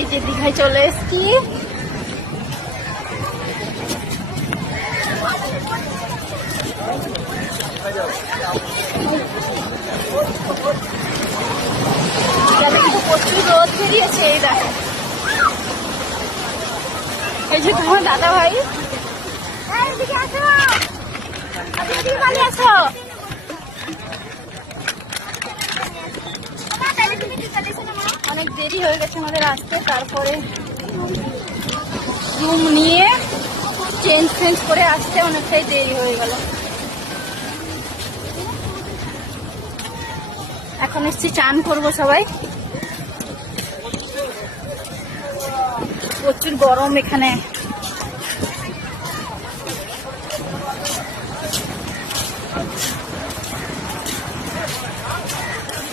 এই যে দীঘায় চলে এসছি। কিন্তু প্রচুর রোদ বেরিয়েছে। এই দেখো, এই যে তোমার দাদা ভাই। আছো অনেক দেরি হয়ে গেছে আমাদের আসতে। তারপরে রুম নিয়ে চেঞ্জ করে আসতে অনেকটাই দেরি হয়ে গেল। এখন এসছি চান করবো সবাই। প্রচুর গরম এখানে।